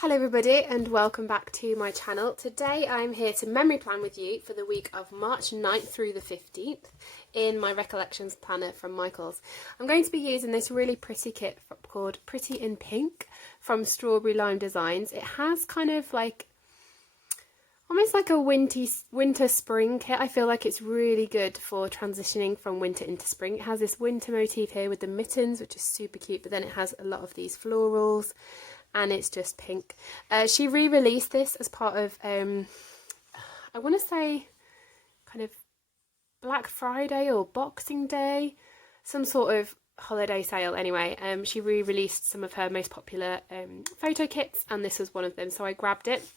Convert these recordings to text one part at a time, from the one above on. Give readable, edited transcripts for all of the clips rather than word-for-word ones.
Hello everybody and welcome back to my channel. Today I'm here to memory plan with you for the week of March 9th through the 15th in my Recollections planner from Michaels. I'm going to be using this really pretty kit called Pretty in Pink from StrawberryLime Designs. It has kind of like almost like a winter spring kit. I feel like it's really good for transitioning from winter into spring. It has this winter motif here with the mittens, which is super cute, but then it has a lot of these florals and it's just pink. She re-released this as part of I want to say kind of Black Friday or Boxing Day, some sort of holiday sale anyway. She re-released some of her most popular photo kits and this was one of them, so I grabbed it.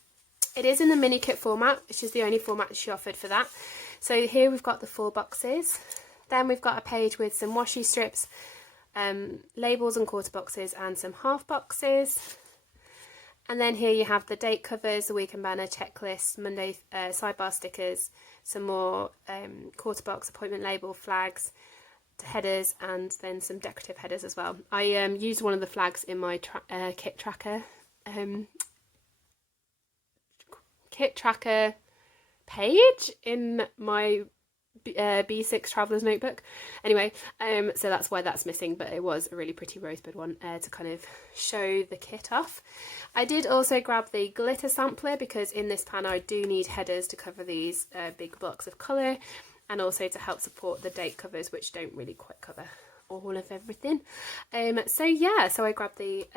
It is in the mini kit format, which is the only format she offered for that. So here we've got the 4 boxes. Then we've got a page with some washi strips, labels and quarter boxes and some half boxes. And then here you have the date covers, the weekend banner, checklist, Monday sidebar stickers, some more quarter box, appointment label, flags, headers, and then some decorative headers as well. I used one of the flags in my kit tracker page in my B6 Traveller's Notebook. Anyway, so that's why that's missing, but it was a really pretty rosebud one to kind of show the kit off. I did also grab the glitter sampler because in this pan I do need headers to cover these big blocks of colour and also to help support the date covers, which don't really quite cover all of everything. So yeah, so I grabbed the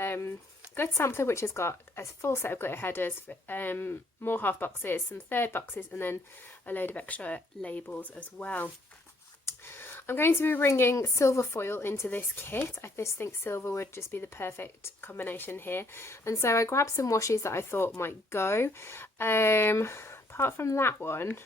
glitter sampler, which has got a full set of glitter headers, more half boxes, some third boxes, and then a load of extra labels as well. I'm going to be bringing silver foil into this kit. I just think silver would just be the perfect combination here. And so I grabbed some washes that I thought might go. Apart from that one,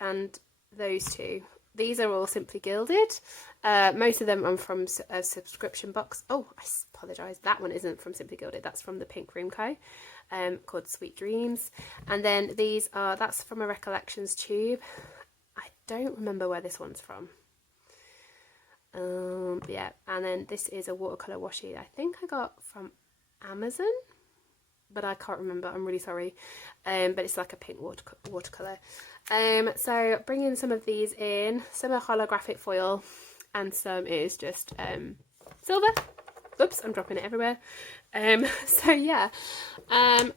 and those two, these are all simply gilded. Most of them are from a subscription box. Oh, I apologise, that one isn't from Simply Gilded, that's from the Pink Room Co. Called Sweet Dreams. And then these are, that's from a Recollections tube. I don't remember where this one's from. Yeah, and then this is a watercolour washi I think I got from Amazon, but I can't remember, I'm really sorry. But it's like a pink watercolour. So bringing some of these in, some are holographic foil and some is just silver. Oops, I'm dropping it everywhere. So yeah, I'm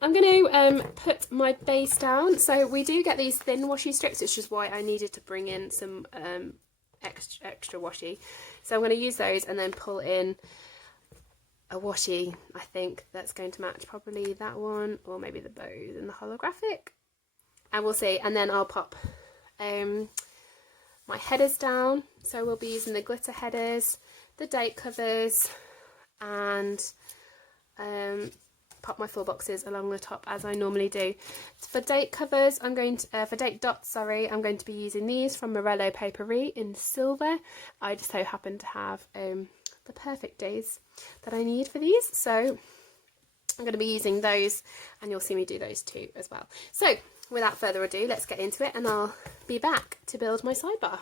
going to put my base down. So we do get these thin washi strips, which is why I needed to bring in some extra washi. So I'm going to use those and then pull in a washi, I think, that's going to match probably that one or maybe the bows and the holographic. And we'll see. And then I'll pop my headers down. So we'll be using the glitter headers, the date covers, and pop my 4 boxes along the top as I normally do. For date covers, I'm going to, for date dots, sorry, I'm going to be using these from Morello Paperie in silver. I just so happen to have the perfect days that I need for these, so I'm going to be using those and you'll see me do those too as well. So without further ado, let's get into it and I'll be back to build my sidebar.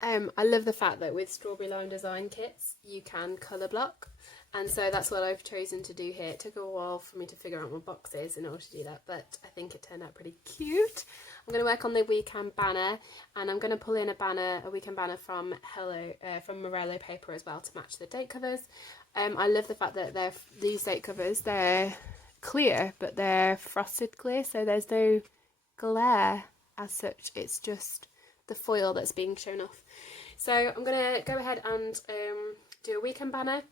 I love the fact that with StrawberryLime design kits you can colour block, and so that's what I've chosen to do here. It took a while for me to figure out my boxes in order to do that, but I think it turned out pretty cute. I'm going to work on the weekend banner, and I'm going to pull in a weekend banner from Morello paper as well to match the date covers. I love the fact that these date covers, they're clear, but they're frosted clear, so there's no glare as such. It's just the foil that's being shown off. So I'm gonna go ahead and do a weekend banner,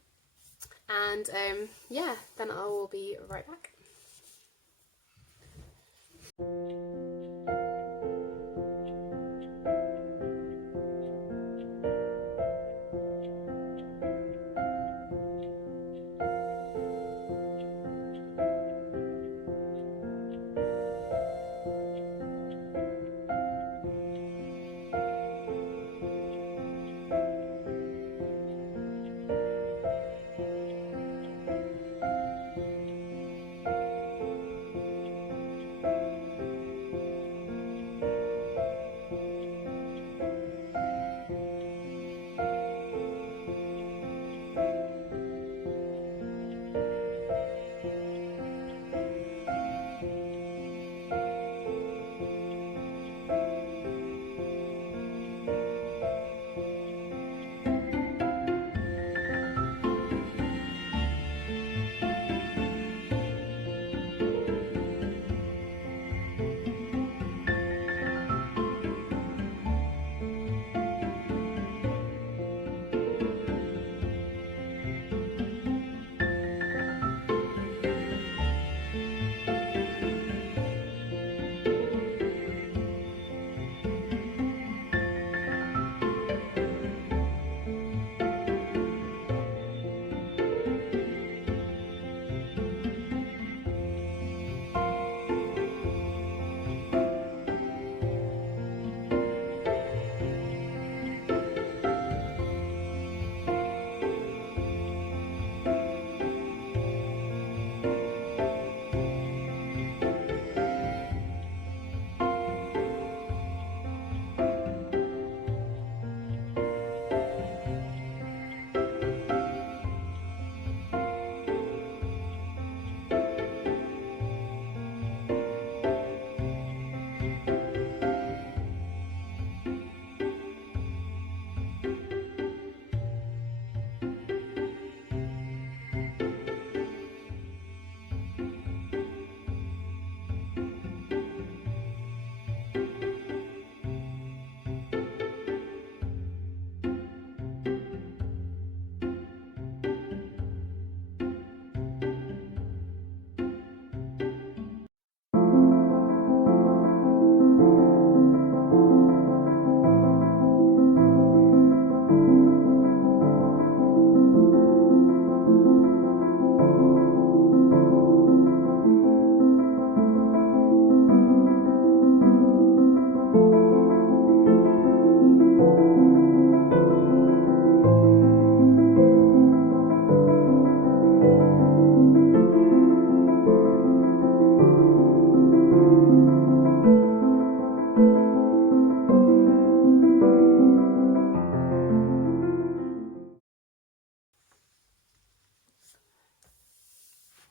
and yeah, then I will be right back.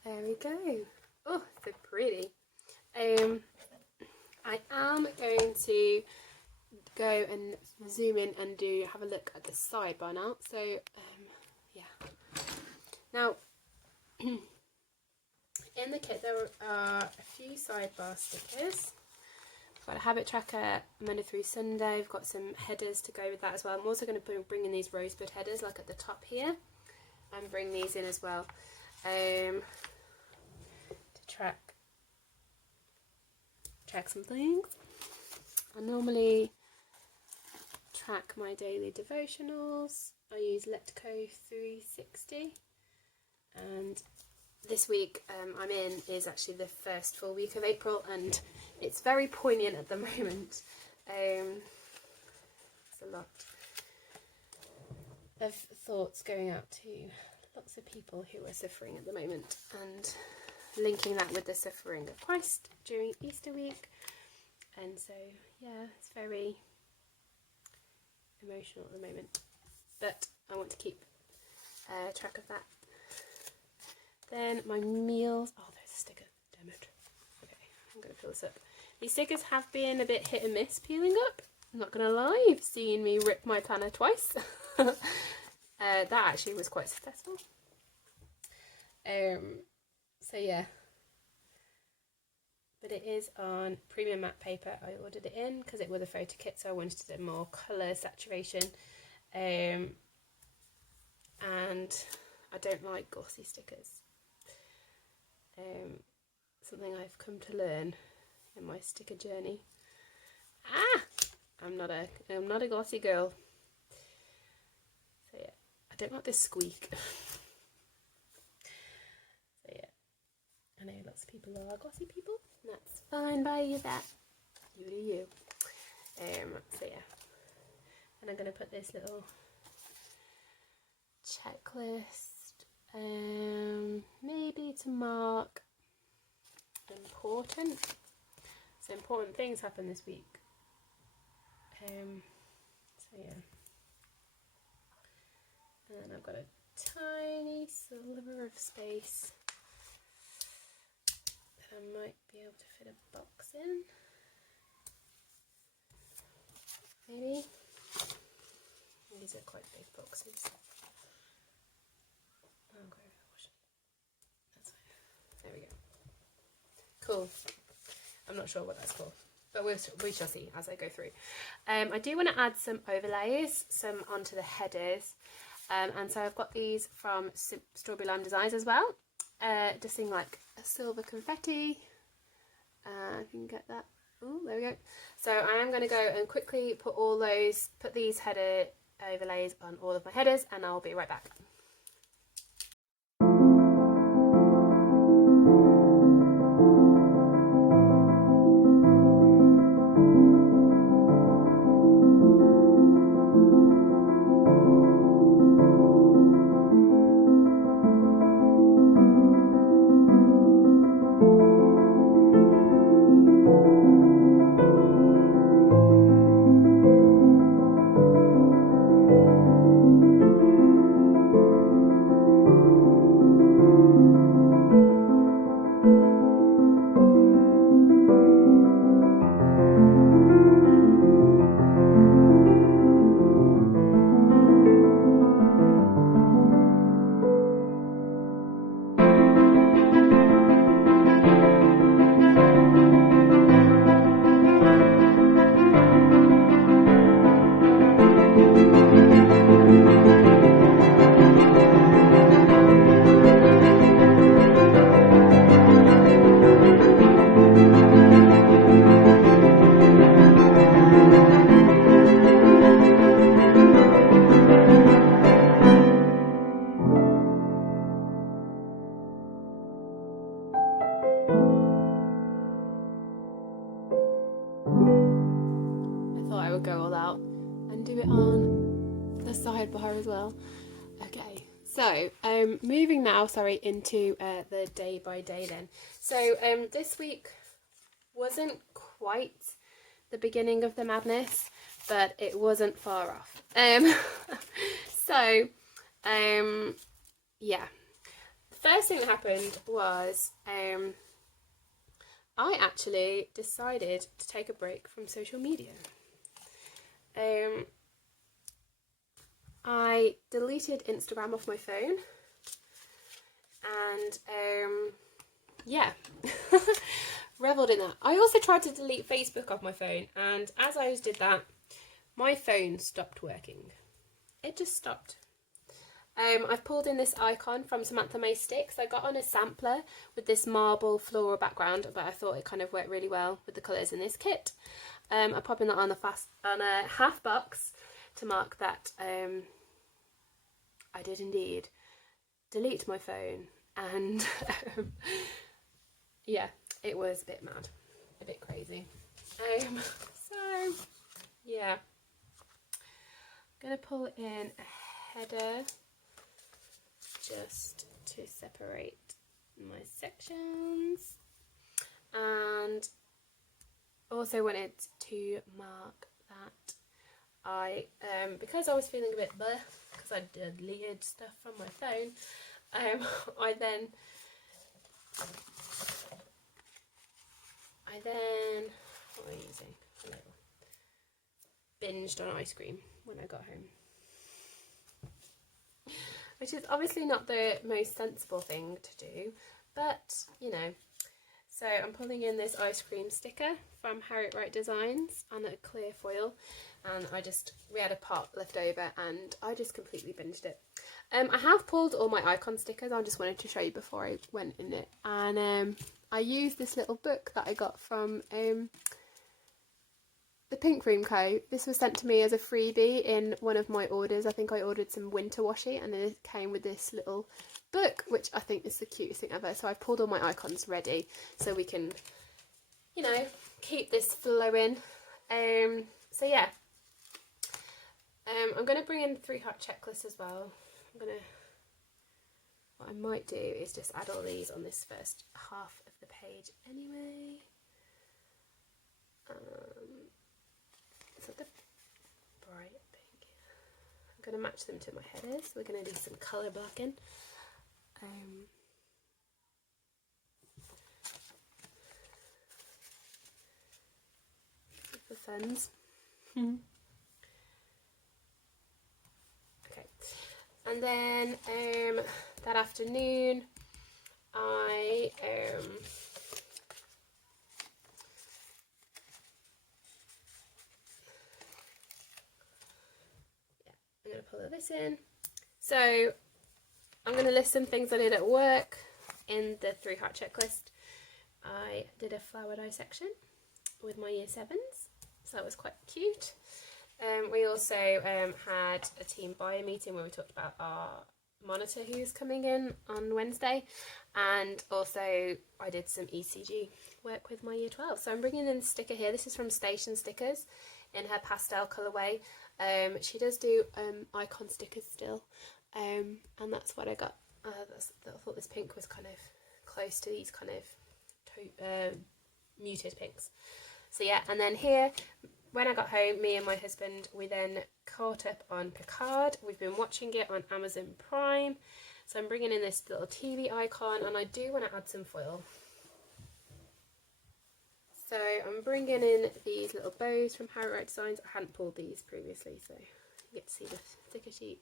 There we go. Oh, so pretty. I am going to go and zoom in and have a look at the sidebar now. So, yeah. Now, in the kit there are a few sidebar stickers. I've got a habit tracker Monday through Sunday. I've got some headers to go with that as well. I'm also going to bring in these rosebud headers, like at the top here, and bring these in as well. To track some things. I normally track my daily devotionals. I use Letco 360, and this week I'm in is actually the first full week of April, and it's very poignant at the moment. There's a lot of thoughts going out to lots of people who are suffering at the moment, and linking that with the suffering of Christ during Easter week. And so, yeah, it's very emotional at the moment, but I want to keep track of that. Then my meals. Oh, there's a sticker. Damn it. Okay, I'm going to fill this up. These stickers have been a bit hit and miss peeling up. I'm not going to lie, you've seen me rip my planner twice. That actually was quite successful. So yeah. But it is on premium matte paper. I ordered it in because it was a photo kit, so I wanted a more colour saturation. And I don't like glossy stickers. Something I've come to learn in my sticker journey. I'm not a glossy girl. So yeah, I don't like this squeak. So yeah, I know lots of people are glossy people. And that's fine by that. You do you. So yeah, and I'm gonna put this little checklist, maybe to mark important. So important things happen this week. So yeah, and I've got a tiny sliver of space that I might be able to fit a box in. Maybe. These are quite big boxes. Okay, that's fine. There we go. Cool. I'm not sure what that's for, but we shall see as I go through. I do want to add some overlays, some onto the headers, and so I've got these from StrawberryLime Designs as well. Just in like a silver confetti. If you can get that. Oh, there we go. So I am going to go and quickly put these header overlays on all of my headers, and I'll be right back. Sidebar as well. Okay, so moving now, into the day by day then. So this week wasn't quite the beginning of the madness, but it wasn't far off. Yeah, the first thing that happened was I actually decided to take a break from social media. I deleted Instagram off my phone, and yeah, revelled in that. I also tried to delete Facebook off my phone, and as I did that, my phone stopped working. It just stopped. I've pulled in this icon from Samantha Sticks. I got on a sampler with this marble floral background, but I thought it kind of worked really well with the colours in this kit. I'm popping that on a half box to mark that I did indeed delete my phone, and yeah, it was a bit mad, a bit crazy. So yeah, I'm gonna pull in a header just to separate my sections, and also wanted to mark that because I was feeling a bit bleh, because I deleted stuff from my phone, I then what am I using? A label. Binged on ice cream when I got home, which is obviously not the most sensible thing to do, but you know. So I'm pulling in this ice cream sticker from Harriet Wright Designs on a clear foil, and we had a pot left over and I just completely binged it. I have pulled all my icon stickers. I just wanted to show you before I went in it, and I used this little book that I got from the Pink Room Co. This was sent to me as a freebie in one of my orders. I think I ordered some winter washi, and then it came with this little book, which I think is the cutest thing ever. So I've pulled all my icons ready so we can, you know, keep this flowing. So yeah, I'm going to bring in the 3-heart checklist as well. What I might do is just add all these on this first half of the page anyway. So the bright pink. I'm going to match them to my headers. We're going to do some colour blocking. For funds. Okay, and then that afternoon I I'm going to pull this in. So I'm going to list some things I did at work in the 3-heart checklist. I did a flower dissection with my year 7s, so that was quite cute. We also had a team buyer meeting where we talked about our monitor who's coming in on Wednesday, and also I did some ECG work with my year 12. So I'm bringing in a sticker here. This is from Station Stickers in her pastel colourway. She does do icon stickers still, and that's what I got. I thought this pink was kind of close to these kind of muted pinks. So yeah, and then here, when I got home, me and my husband, we then caught up on Picard. We've been watching it on Amazon Prime. So I'm bringing in this little TV icon, and I do want to add some foil. So I'm bringing in these little bows from Harriet Wright Designs. I hadn't pulled these previously, so you get to see the sticker sheet.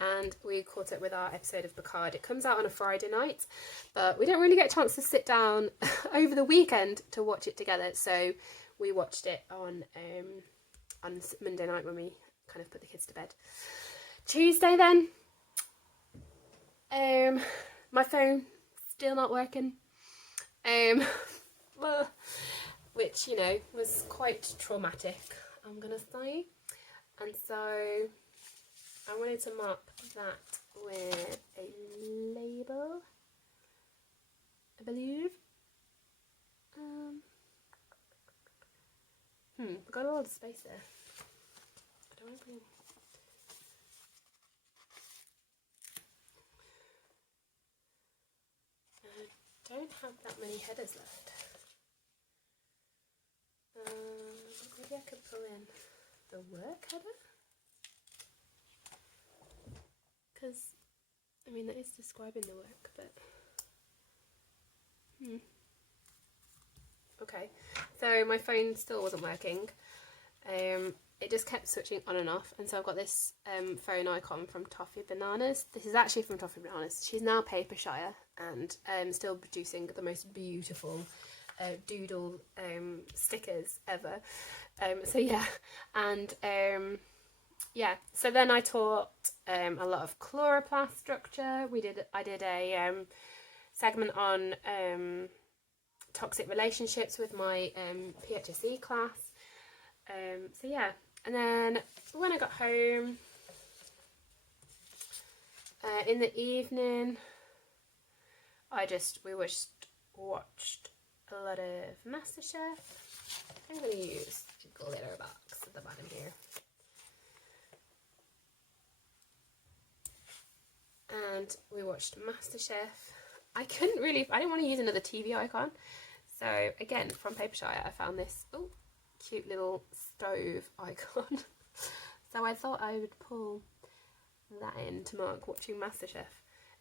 And we caught up with our episode of Picard. It comes out on a Friday night, but we don't really get a chance to sit down over the weekend to watch it together. So we watched it on Monday night when we kind of put the kids to bed. Tuesday then, my phone still not working, which, you know, was quite traumatic, I'm gonna say. And so I wanted to mark that with a label, I believe. We've got a lot of space there. I don't want to bring... I don't have that many headers left. Maybe I could pull in the work header? Because, I mean, that is describing the work, but... Okay, so my phone still wasn't working. It just kept switching on and off, and so I've got this phone icon from Toffee Bananas. This is actually from Toffee Bananas. She's now Papershire and still producing the most beautiful doodle stickers ever. So yeah, and yeah, so then I taught a lot of chloroplast structure. I did a segment on toxic relationships with my PHSE class. So yeah, and then when I got home in the evening, we watched a lot of MasterChef. I'm going to use a glitter box at the bottom here. And we watched MasterChef. I didn't want to use another TV icon. So again, from Papershire, I found this cute little stove icon. So I thought I would pull that in to mark watching MasterChef.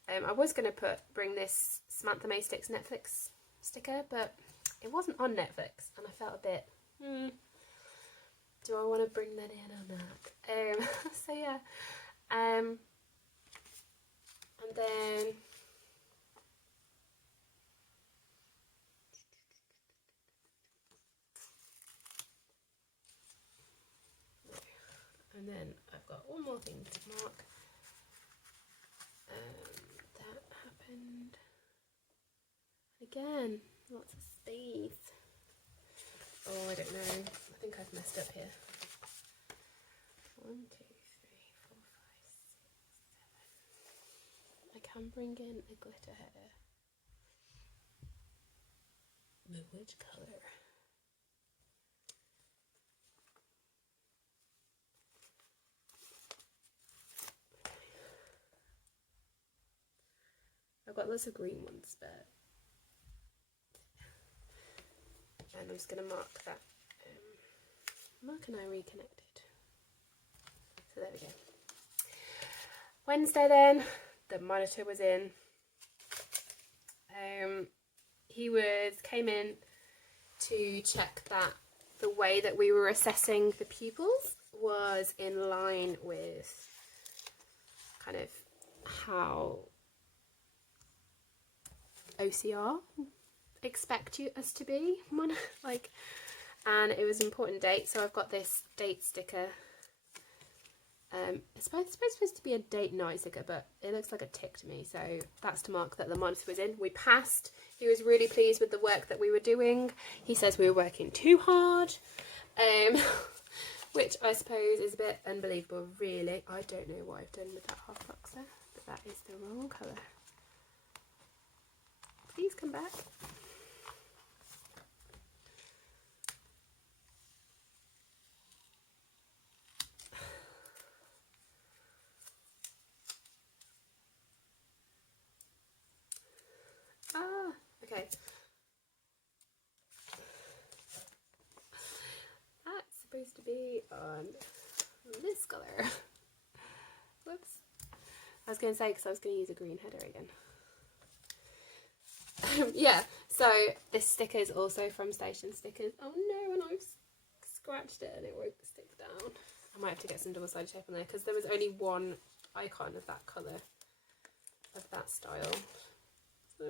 I was going to bring this Samantha May Sticks Netflix sticker, but it wasn't on Netflix, and I felt a bit, do I want to bring that in or not? So yeah, and then I've got one more thing to mark. That happened. Again, lots of space. Oh, I don't know. I think I've messed up here. 1, 2, 3, 4, 5, 6, 7. I can bring in a glitter header. But which colour? I've got lots of green ones, but and I'm just going to mark that. Mark and I reconnected. So there we go. Wednesday then, the monitor was in. He came in to check that the way that we were assessing the pupils was in line with kind of how OCR expect us to be, and it was an important date, so I've got this date sticker. It's supposed to be a date night sticker, but it looks like a tick to me, so that's to mark that the monitor was in. We passed. He was really pleased with the work that we were doing. He says we were working too hard, which I suppose is a bit unbelievable, really. I don't know what I've done with that half box there, but that is the wrong colour. Please come back. Okay. That's supposed to be on this colour. Whoops. I was going to say, because I was going to use a green header again. Yeah, so this sticker is also from Station Stickers. Oh no, and I've scratched it and it won't stick down. I might have to get some double-sided tape on there, because there was only one icon of that colour, of that style. So,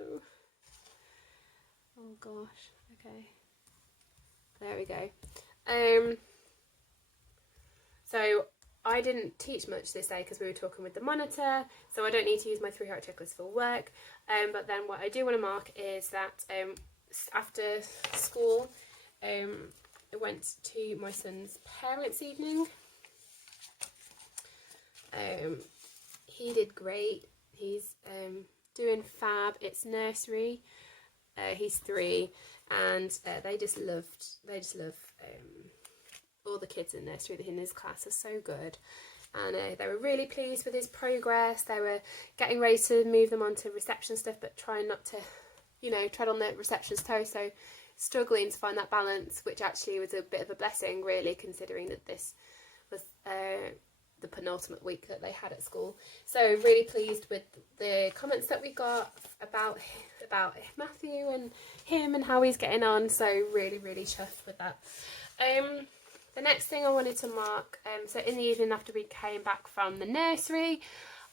oh gosh, okay. There we go. So I didn't teach much this day because we were talking with the monitor, so I don't need to use my 3-heart checklist for work. But then what I do want to mark is that after school, I went to my son's parents' evening. He did great. He's doing fab. It's nursery. He's 3, and they just love all the kids in nursery in his class are so good, and they were really pleased with his progress. They were getting ready to move them on to reception stuff, but trying not to, tread on the reception's toes, so struggling to find that balance, which actually was a bit of a blessing, really, considering that this was the penultimate week that they had at school. So really pleased with the comments that we got about Matthew and him and how he's getting on, so really chuffed with that. The next thing I wanted to mark, so in the evening after we came back from the nursery,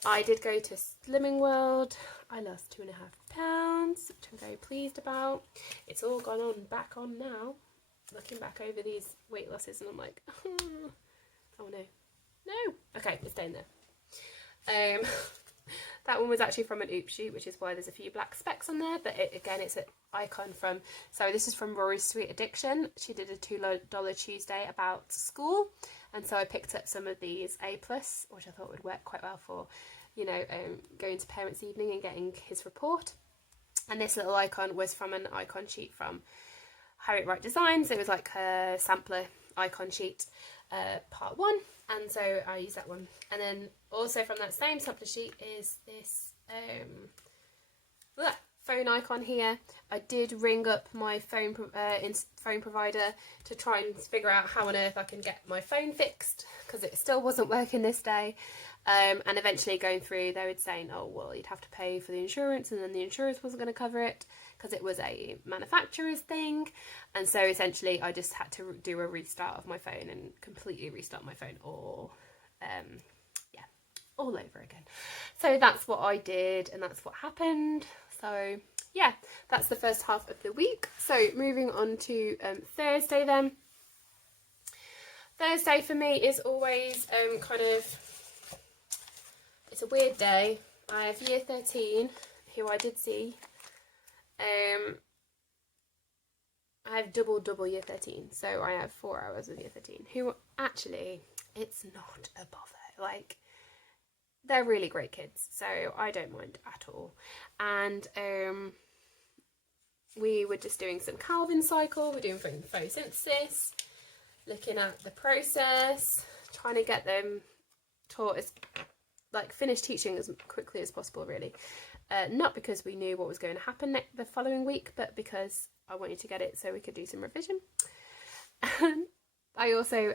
I did go to Slimming World. I lost 2.5 pounds, which I'm very pleased about. It's all back on now. Looking back over these weight losses, and I'm like, oh no, okay, it's staying there. That one was actually from an Oops shoot, which is why there's a few black specks on there, but again, it's an icon from, so this is from Rory's Sweet Addiction. She did a $2 Tuesday about school, and so I picked up some of these A+, which I thought would work quite well for, going to parents' evening and getting his report. And this little icon was from an icon sheet from Harriet Wright Designs. It was like a sampler icon sheet, part 1, and so I used that one. And then also from that same sampler sheet is this phone icon here. I did ring up my phone provider to try and figure out how on earth I can get my phone fixed, because it still wasn't working this day. And eventually going through, they were saying, oh, well, you'd have to pay for the insurance, and then the insurance wasn't going to cover it because it was a manufacturer's thing. And so essentially I just had to do a restart of my phone and completely restart my phone, or all over again. So that's what I did, and that's what happened. So yeah, that's the first half of the week. So moving on to Thursday then. Thursday for me is always it's a weird day. I have year 13, who I did see. I have double year 13, so I have 4 hours with year 13, who actually, it's not a bother. Like, they're really great kids, so I don't mind at all. And we were just doing some Calvin cycle, we're doing photosynthesis, looking at the process, trying to get them taught as, like, finished teaching as quickly as possible, really. Not because we knew what was going to happen the following week, but because I wanted to get it so we could do some revision. I also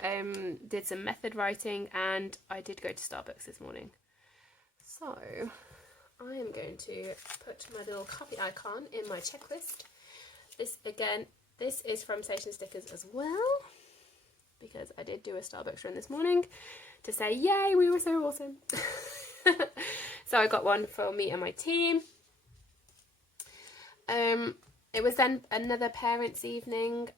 did some method writing, and I did go to Starbucks this morning. So I am going to put my little copy icon in my checklist. This is from Station Stickers as well, because I did do a Starbucks run this morning to say, yay, we were so awesome. So I got one for me and my team. It was then another parents' evening.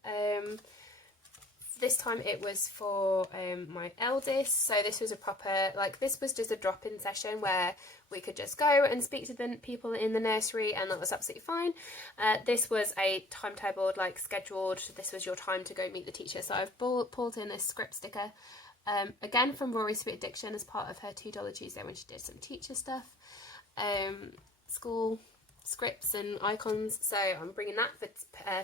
This time it was for my eldest, so this was a proper, like, this was just a drop-in session where we could just go and speak to the people in the nursery, and that was absolutely fine. This was a timetabled, like, scheduled, this was your time to go meet the teacher. So I've pulled in a script sticker, again from Rory's Sweet Addiction, as part of her $2 Tuesday when she did some teacher stuff, school scripts and icons. So I'm bringing that for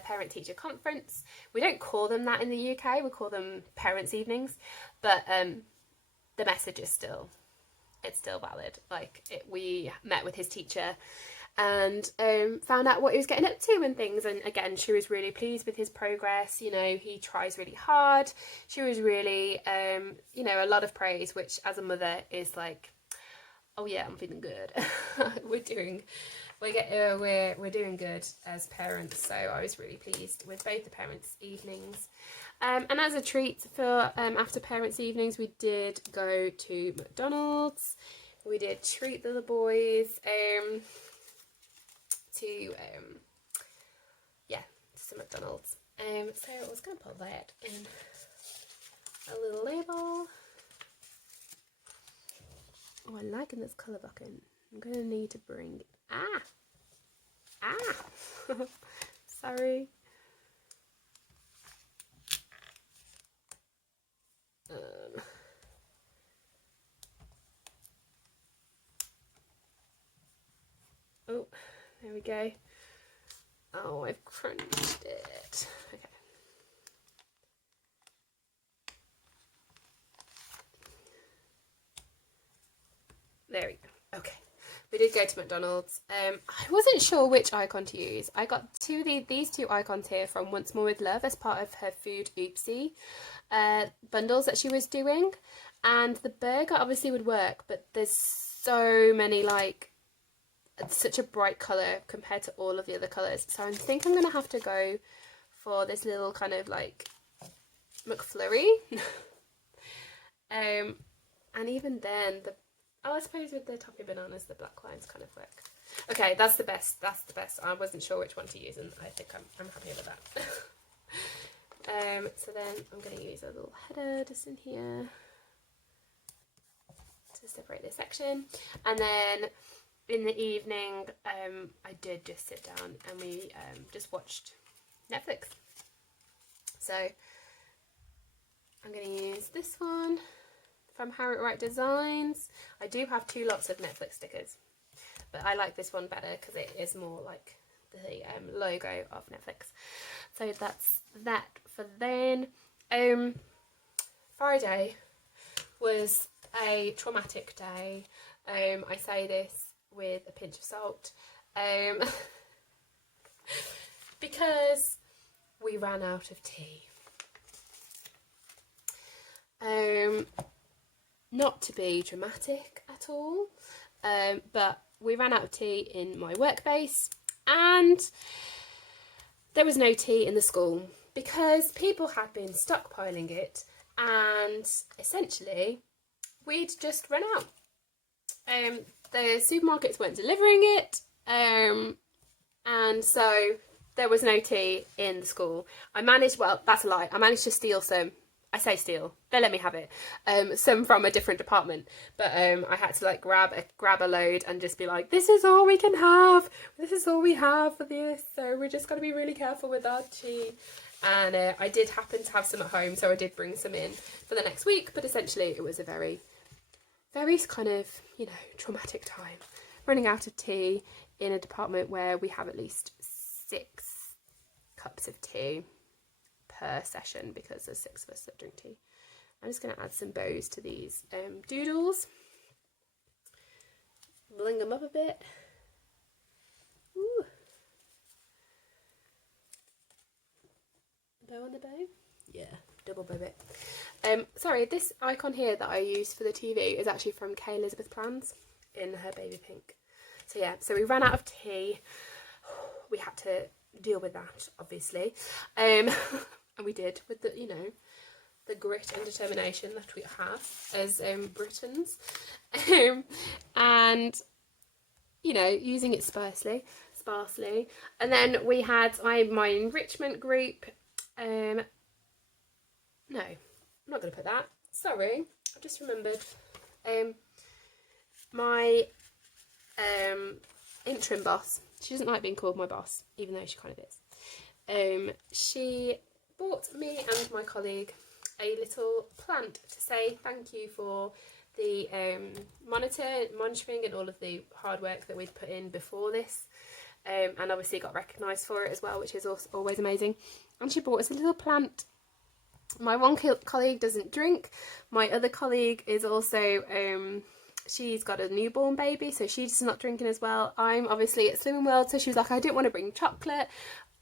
parent teacher conference. We don't call them that in the UK, we call them parents evenings, but the message is still, it's still valid. Like, we met with his teacher and found out what he was getting up to and things, and again, she was really pleased with his progress. You know, he tries really hard. She was really you know, a lot of praise, which as a mother is like, oh yeah, I'm feeling good. we're doing good as parents. So I was really pleased with both the parents' evenings. And as a treat for after parents' evenings, we did go to McDonald's. We did treat the boys to some McDonald's. So I was going to put that in a little label. Oh, I'm liking this colour bucket. I'm going to need to bring... Sorry. Oh, there we go. Oh, I've crunched it. Okay. There we go. Okay. We did go to McDonald's. I wasn't sure which icon to use. I got these two icons here from Once More With Love as part of her Food Oopsie bundles that she was doing. And the burger obviously would work, but there's so many, like, such a bright colour compared to all of the other colours. So I think I'm going to have to go for this little kind of like McFlurry. And even then, I suppose with the topping bananas, the black lines kind of work. Okay, that's the best. That's the best. I wasn't sure which one to use, and I think I'm happy with that. So then I'm going to use a little header just in here to separate this section. And then in the evening, I did just sit down and we just watched Netflix. So I'm going to use this one from Harriet Wright Designs. I do have 2 lots of Netflix stickers, but I like this one better because it is more like the logo of Netflix. So that's that for then. Friday was a traumatic day. I say this with a pinch of salt. because we ran out of tea. Not to be dramatic at all, but we ran out of tea in my work base, and there was no tea in the school because people had been stockpiling it, and essentially we'd just run out. The supermarkets weren't delivering it, and so there was no tea in the school. I managed to steal some. I say steal, they let me have it, some from a different department, but I had to like grab a load and just be like, this is all we can have, this is all we have for this, so we're just got to be really careful with our tea. And I did happen to have some at home, so I did bring some in for the next week, but essentially it was a very, very kind of, traumatic time, running out of tea in a department where we have at least 6 cups of tea per session because there's 6 of us that drink tea. I'm just going to add some bows to these doodles, bling them up a bit. Ooh. Bow on the bow? Yeah, double bow it. Sorry, this icon here that I use for the TV is actually from KElizabeth plans in her baby pink. So yeah, so we ran out of tea. We had to deal with that, obviously. And we did, with the, the grit and determination that we have as Britons. And, using it sparsely. And then we had my enrichment group. No, I'm not going to put that. Sorry, I've just remembered. My interim boss, she doesn't like being called my boss, even though she kind of is. She bought me and my colleague a little plant to say thank you for the monitoring and all of the hard work that we'd put in before this, and obviously got recognised for it as well, which is also always amazing. And she bought us a little plant. My one colleague doesn't drink. My other colleague is also she's got a newborn baby, so she's not drinking as well. I'm obviously at Slimming World, so she was like, I didn't want to bring chocolate.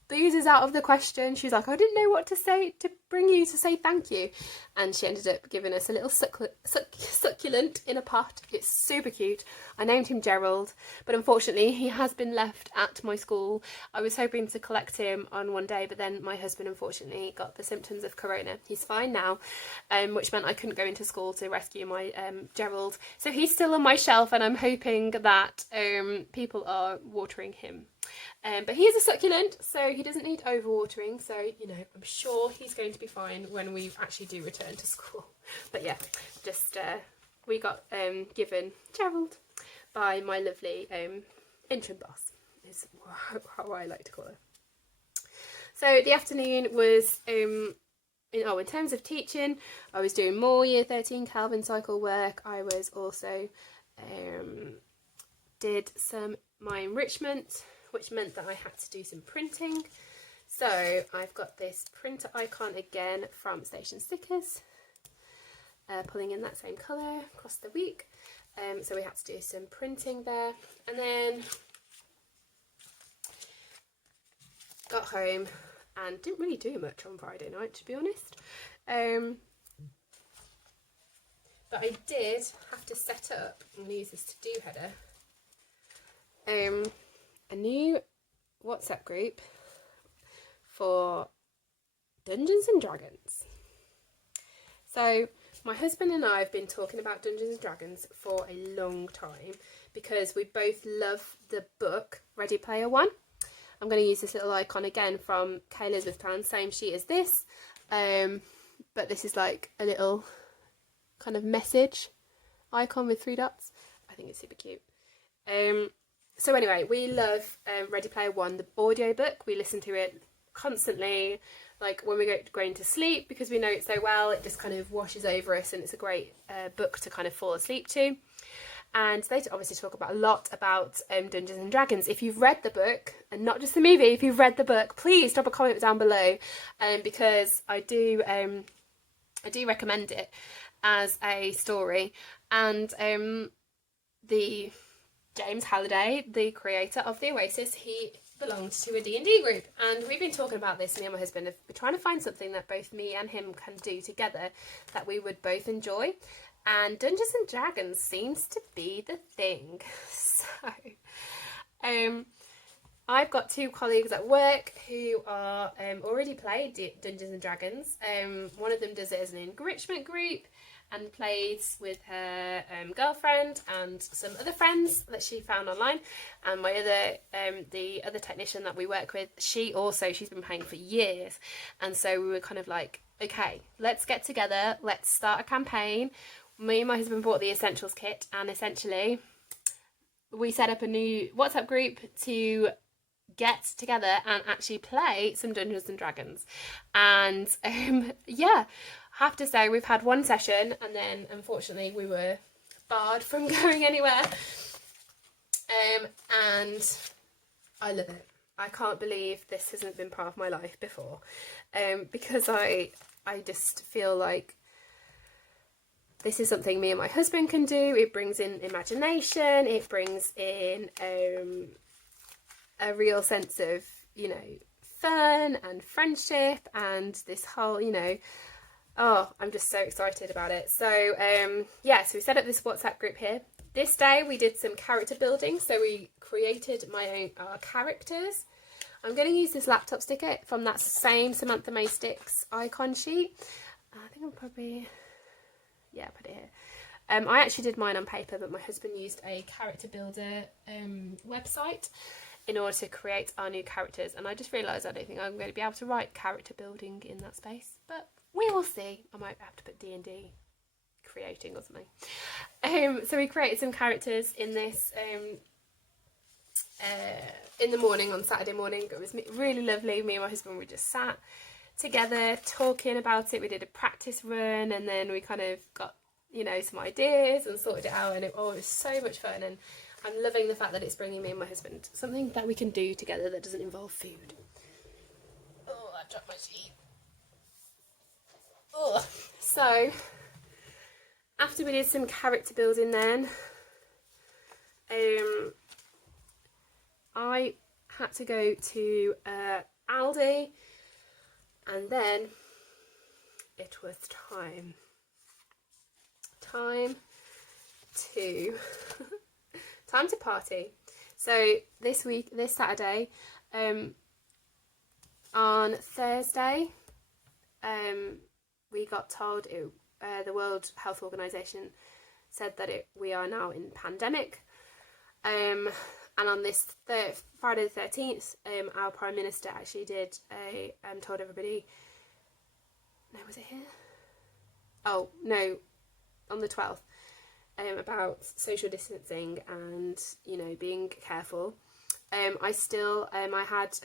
Booze is out of the question. She's like, I didn't know what to say to bring you to say thank you. And she ended up giving us a little succulent in a pot. It's super cute. I named him Gerald, but unfortunately he has been left at my school. I was hoping to collect him on one day, but then my husband unfortunately got the symptoms of corona. He's fine now, which meant I couldn't go into school to rescue my Gerald. So he's still on my shelf, and I'm hoping that people are watering him. But he is a succulent, so he doesn't need overwatering, so I'm sure he's going to be fine when we actually do return to school. But yeah, just we got given Gerald by my lovely interim boss, is how I like to call her. So the afternoon was in terms of teaching, I was doing more year 13 Calvin cycle work. I was also did my enrichment, which meant that I had to do some printing. So I've got this printer icon again from Station Stickers, pulling in that same colour across the week. So we had to do some printing there, and then got home and didn't really do much on Friday night, to be honest. But I did have to set up, I'm going to use this to-do header, a new WhatsApp group for Dungeons and Dragons. So my husband and I have been talking about Dungeons and Dragons for a long time because we both love the book Ready Player One. I'm going to use this little icon again from KElizabeth plan, same sheet as this, but this is like a little kind of message icon with 3 dots. I think it's super cute. So anyway, we love Ready Player One, the audiobook. We listen to it constantly, like when we're going to sleep, because we know it so well. It just kind of washes over us, and it's a great book to kind of fall asleep to. And they obviously talk about a lot about Dungeons and Dragons. If you've read the book, and not just the movie, if you've read the book, please drop a comment down below, because I do recommend it as a story. And the James Halliday, the creator of the Oasis, he belonged to a D&D group, and we've been talking about this, me and my husband have been trying to find something that both me and him can do together that we would both enjoy, and Dungeons and Dragons seems to be the thing. So I've got two colleagues at work who are already played Dungeons and Dragons. One of them does it as an enrichment group and plays with her girlfriend and some other friends that she found online. And my other, the other technician that we work with, she's been playing for years. And so we were kind of like, okay, let's get together, let's start a campaign. Me and my husband bought the Essentials kit, and essentially we set up a new WhatsApp group to get together and actually play some Dungeons and Dragons. And yeah, have to say we've had one session, and then unfortunately we were barred from going anywhere. And I love it. I can't believe this hasn't been part of my life before, because I just feel like this is something me and my husband can do. It brings in imagination, it brings in a real sense of, you know, fun and friendship, and this whole, you know, oh, I'm just so excited about it. So yeah, so we set up this WhatsApp group here. This day we did some character building, so we created our characters. I'm going to use this laptop sticker from that same Samantha May Sticks icon sheet. I think I'll probably, yeah, put it here. I actually did mine on paper, but my husband used a character builder website in order to create our new characters, and I just realised I don't think I'm going to be able to write character building in that space, but we will see. I might have to put D&D creating or something. So we created some characters in this in the morning, on Saturday morning. It was really lovely. Me and my husband, we just sat together talking about it. We did a practice run, and then we kind of got, you know, some ideas and sorted it out, and it was so much fun. And I'm loving the fact that it's bringing me and my husband something that we can do together that doesn't involve food. Oh, I dropped my tea. Oh, so after we did some character building, then I had to go to Aldi, and then it was time to party. So this Saturday, on Thursday, we got told the World Health Organization said that we are now in pandemic. And on this Friday the 13th, our Prime Minister actually did told everybody. No, was it here? Oh no, on the 12th. About social distancing and, you know, being careful. I had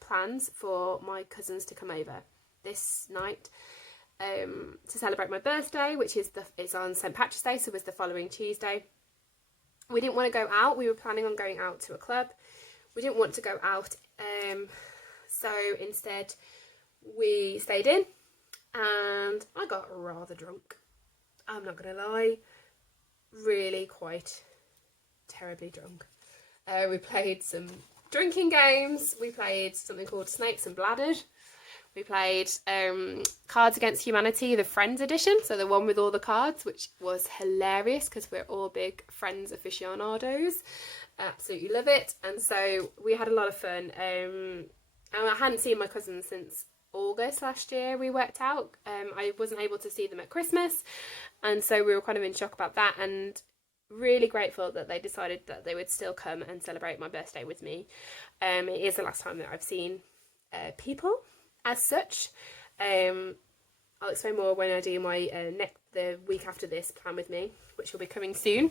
plans for my cousins to come over this night to celebrate my birthday, which is it's on St. Patrick's Day, so it was the following Tuesday. We didn't want to go out. We were planning on going out to a club. We didn't want to go out, so instead we stayed in, and I got rather drunk. I'm not going to lie. Really quite terribly drunk. We played some drinking games. We played something called Snakes and Bladdered. We played Cards Against Humanity, the Friends edition, so the one with all the cards, which was hilarious because we're all big Friends aficionados. Absolutely love it. And so we had a lot of fun. And I hadn't seen my cousins since August last year. We worked out. I wasn't able to see them at Christmas, and so we were kind of in shock about that, and really grateful that they decided that they would still come and celebrate my birthday with me. It is the last time that I've seen people as such. I'll explain more when I do my the week after this plan with me, which will be coming soon.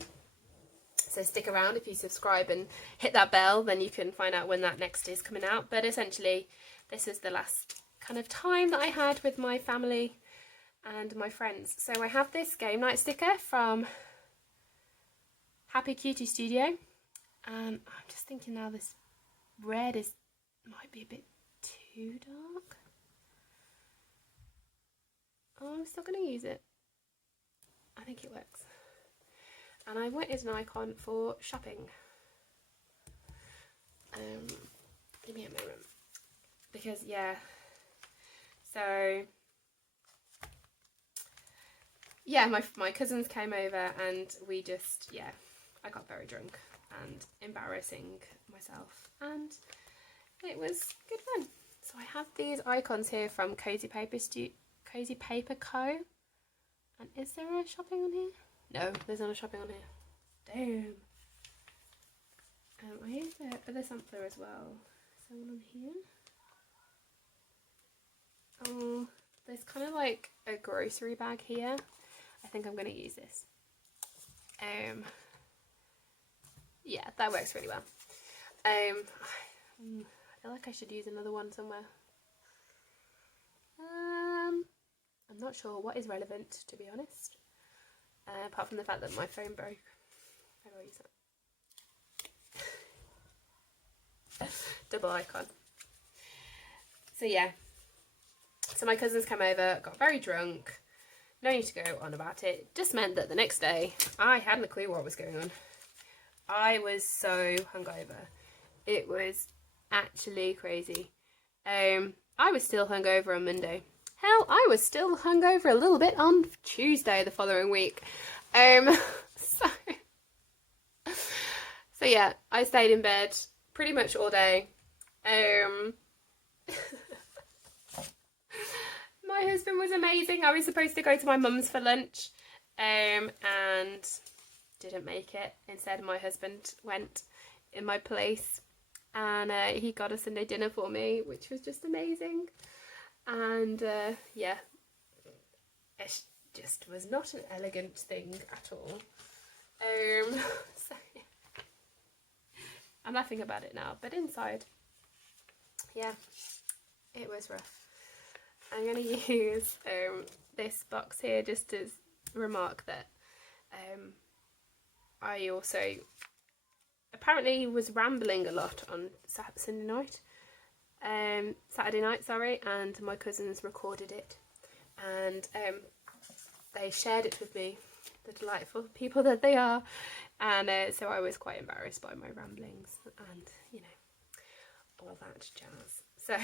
So stick around. If you subscribe and hit that bell, then you can find out when that next is coming out. But essentially, this is the last kind of time that I had with my family and my friends. So I have this game night sticker from Happy Cutie Studio, and I'm just thinking now this red might be a bit too dark. Oh, I'm still going to use it. I think it works. And I wanted an icon for shopping. because, yeah, so, yeah, my cousins came over and we just, yeah, I got very drunk and embarrassing myself, and it was good fun. So I have these icons here from Cozy Paper Co. And is there a shopping on here? No, there's not a shopping on here. Damn. I use the other sampler as well. Is there one on here? Oh, there's kind of like a grocery bag here. I think I'm going to use this. Yeah, that works really well. I feel like I should use another one somewhere. I'm not sure what is relevant, to be honest. Apart from the fact that my phone broke. How do I use that? Double icon. So yeah. So my cousins came over, got very drunk. No need to go on about it. Just meant that the next day, I hadn't a clue what was going on. I was so hungover. It was actually crazy. I was still hungover on Monday. Hell, I was still hungover a little bit on Tuesday the following week. So yeah, I stayed in bed pretty much all day. My husband was amazing. I was supposed to go to my mum's for lunch, and didn't make it. Instead, my husband went in my place, and he got a Sunday dinner for me, which was just amazing. And yeah, it just was not an elegant thing at all. So yeah. I'm laughing about it now, but inside, yeah, it was rough. I'm going to use this box here just to remark that I also apparently was rambling a lot on Saturday night, and my cousins recorded it, and they shared it with me, the delightful people that they are, and so I was quite embarrassed by my ramblings and, you know, all that jazz. So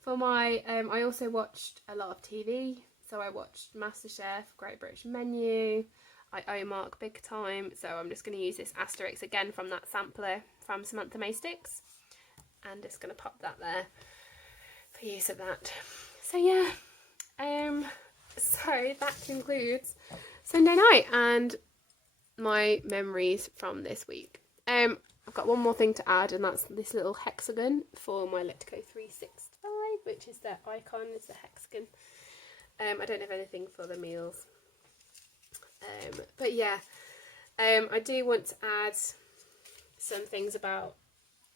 for my I also watched a lot of TV, so I watched MasterChef, Great British Menu, I owe Mark big time, so I'm just going to use this asterisk again from that sampler from Samantha May Sticks, and just going to pop that there for use of that. So yeah, so that concludes Sunday night and my memories from this week. I've got one more thing to add, and that's this little hexagon for my Let Go 365, which is their icon, is the hexagon. I don't have anything for the meals. But yeah, I do want to add some things about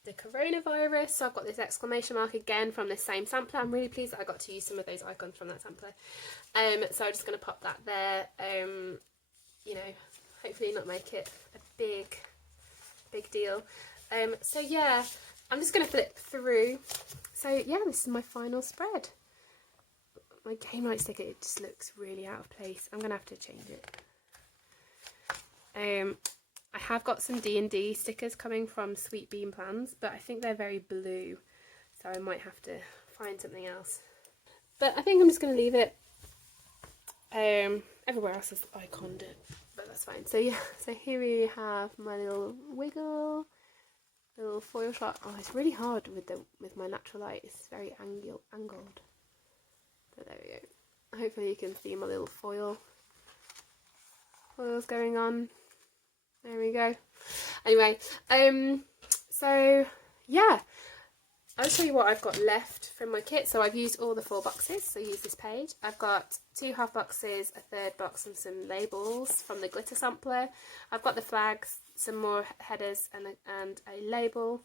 the coronavirus. So I've got this exclamation mark again from this same sampler. I'm really pleased that I got to use some of those icons from that sampler. So I'm just going to pop that there. You know, hopefully not make it a big deal. So yeah, I'm just going to flip through. So yeah, this is my final spread. My game night sticker, it just looks really out of place. I'm going to have to change it. I have got some D&D stickers coming from Sweet Bean Plans, but I think they're very blue, so I might have to find something else. But I think I'm just going to leave it. Everywhere else is iconed it, but that's fine. So yeah, so here we have my little wiggle, little foil shot. Oh, it's really hard with my natural light. It's very angled. But there we go. Hopefully you can see my little foils going on. There we go. Anyway, so yeah, I'll show you what I've got left from my kit. So I've used all the 4 boxes, so use this page. I've got 2 half boxes, a third box, and some labels from the glitter sampler. I've got the flags, some more headers, and a label,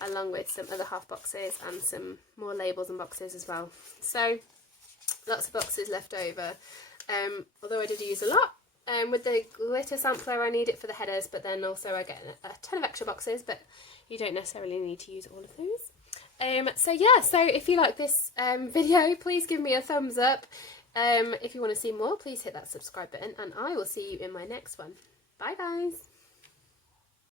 along with some other half boxes and some more labels and boxes as well. So lots of boxes left over, although I did use a lot. With the glitter sampler I need it for the headers, but then also I get a ton of extra boxes, but you don't necessarily need to use all of those. So yeah, so if you like this video, please give me a thumbs up. If you want to see more, please hit that subscribe button, and I will see you in my next one. Bye guys!